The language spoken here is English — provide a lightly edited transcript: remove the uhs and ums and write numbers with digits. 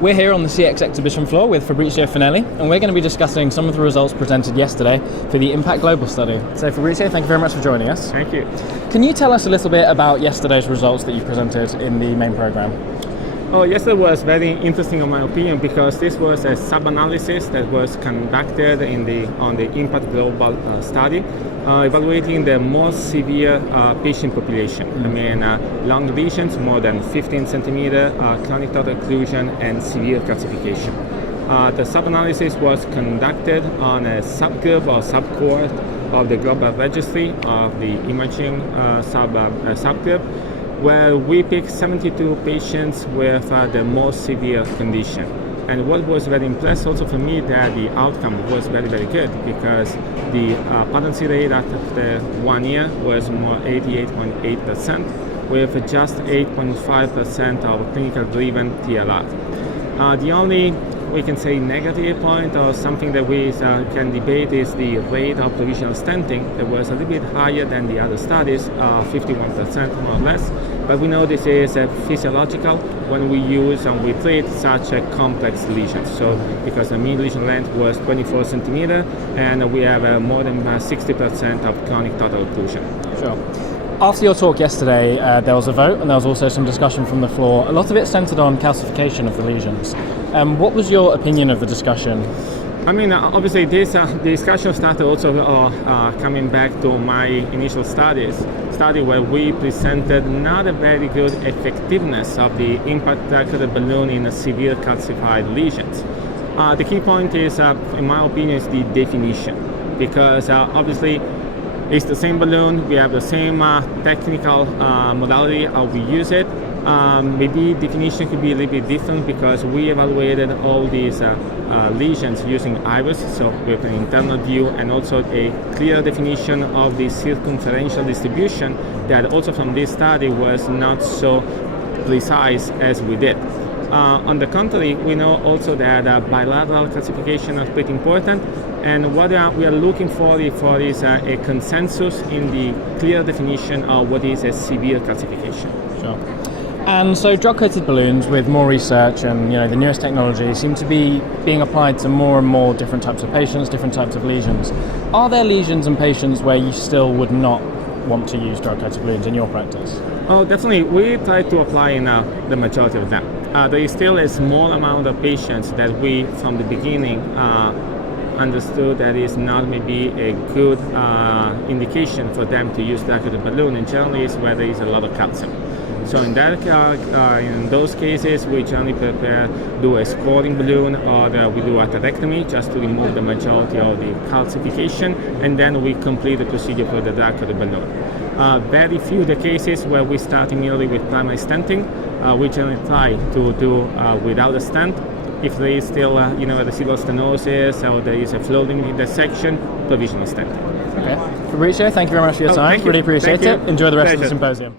We're here on the CX exhibition floor with Fabrizio Fanelli, and we're going to be discussing some of the results presented yesterday for the INPACT Global study. So Fabrizio, thank you very much for joining us. Thank you. Can you tell us a little bit about yesterday's results that you presented in the main program? Oh, yesterday was very interesting in my opinion because this was a sub-analysis that was conducted on the INPACT Global study, evaluating the most severe patient population. I mean, long lesions, more than 15 centimeter, chronic total occlusion, and severe calcification. The sub-analysis was conducted on a subgroup or subcohort of the global registry of the imaging subgroup, where we picked 72 patients with the most severe condition. And what was very impressive also for me that the outcome was very, very good because the patency rate after 1 year was more 88.8% with just 8.5% of clinical driven TLR. The only, we can say, negative point or something that we can debate is the rate of provisional stenting that was a little bit higher than the other studies, 51% more or less. But we know this is physiological when we use and we treat such a complex lesion. So because the mean lesion length was 24 centimeter and we have more than 60% of chronic total occlusion. Sure. After your talk yesterday, there was a vote and there was also some discussion from the floor. A lot of it centered on calcification of the lesions. What was your opinion of the discussion? I mean, obviously this discussion started also coming back to my initial study where we presented not a very good effectiveness of the INPACT balloon in severe calcified lesions. The key point is, in my opinion, is the definition, because obviously it's the same balloon, we have the same technical modality how we use it. Maybe definition could be a little bit different because we evaluated all these lesions using iris, so with an internal view and also a clear definition of the circumferential distribution that also from this study was not so precise as we did. On the contrary, we know also that bilateral calcification is pretty important, and what we are looking for is a consensus in the clear definition of what is a severe calcification. Sure. And so drug-coated balloons with more research and the newest technology seem to be being applied to more and more different types of patients, different types of lesions. Are there lesions and patients where you still would not want to use drug-coated balloons in your practice? Oh, definitely. We try to apply in the majority of them. There is still a small amount of patients that we, from the beginning, understood that is not maybe a good indication for them to use drug-coated balloon, and generally is where there is a lot of calcium. So in those cases, we generally do a scoring balloon or we do a atherectomy just to remove the majority of the calcification, and then we complete the procedure for the drug-coated balloon. Very few the cases where we start immediately with primary stenting. We generally try to do without a stent. If there is still residual stenosis or there is a floating dissection, provisional stenting. Okay. Fabrizio, thank you very much for your time. Really appreciate it. Enjoy the rest of the symposium.